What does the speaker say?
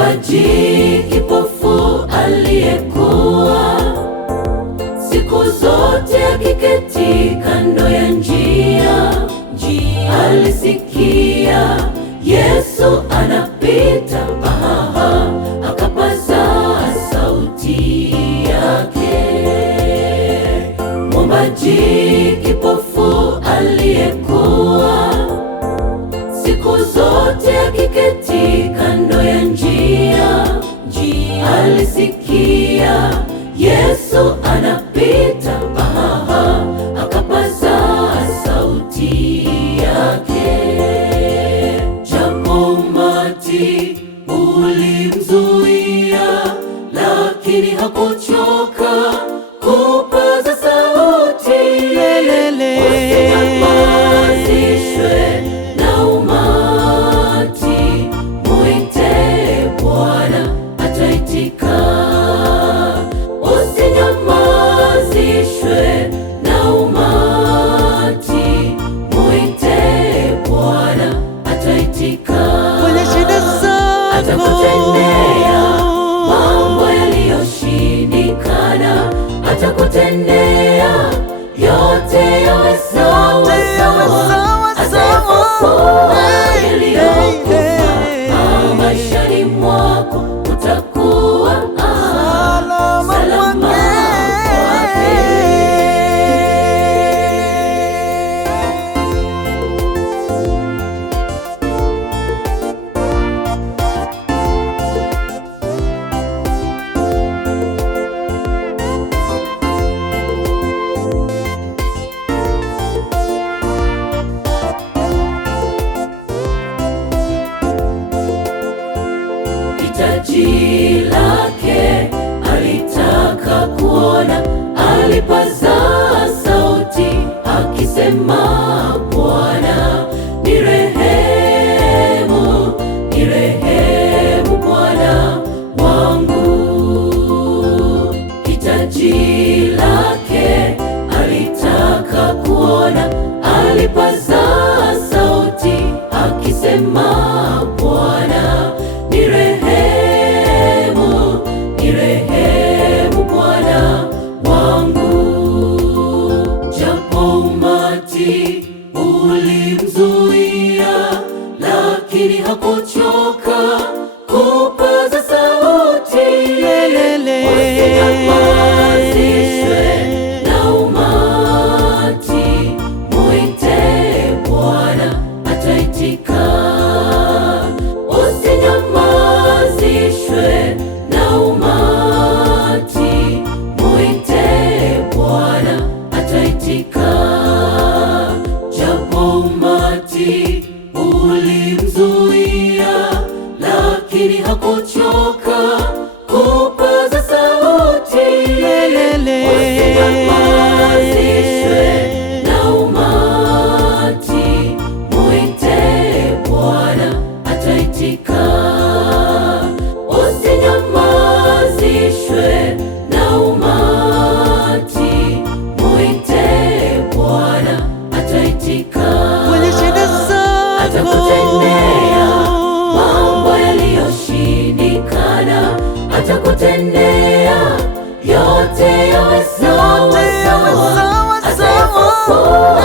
Mwombaji kipofu aliyekuwa siku zote akiketi kando ya njia, alisikia Yesu anapita, akapaza sauti yake. Mwombaji kipofu aliyekuwa siku zote akiketi kando ya njia, alisikia Yesu anapita, akapaza sauti yake. Japo umati ulimzuia, lakini hakuchoka kupaza sauti. Usinyamazishwe na umati, muite Bwana ataitika. Usinyamazishwe na umati, muite Bwana ataitika. Kwenye shida zako atakutendea mambo yaliyoshindikana, atakutendea yote yawe sawa sawa, atayafufua yaliyokufa. Maishani mwako utakuwa salama kwake. Hitaji lake alitaka kuona, alipaza sauti akisema, Bwana nirehemu, nirehemu Bwana wangu. Hitaji lake alitaka kuona, alipaza sauti akisema, Bwana nirehemu, nirehemu Bwana wangu. Japo umati ulimzuia, lakini hakuchoka kupaza sauti. Usinyamazishwe na umati, muite Bwana ataitika. Usinyamazishwe na umati, muite Bwana ataitika. Japo umati ulimzuia, lakini hakuchoka kupaza sauti. Usinyamazishwe na umati, muite Bwana ataitika. Usinyamazishwe na umati, muite Bwana ataitika. kwenye shida zako Atakutendea mambo yaliyoshindikana, atakutendea yote yawe sawa sawa, atayafufua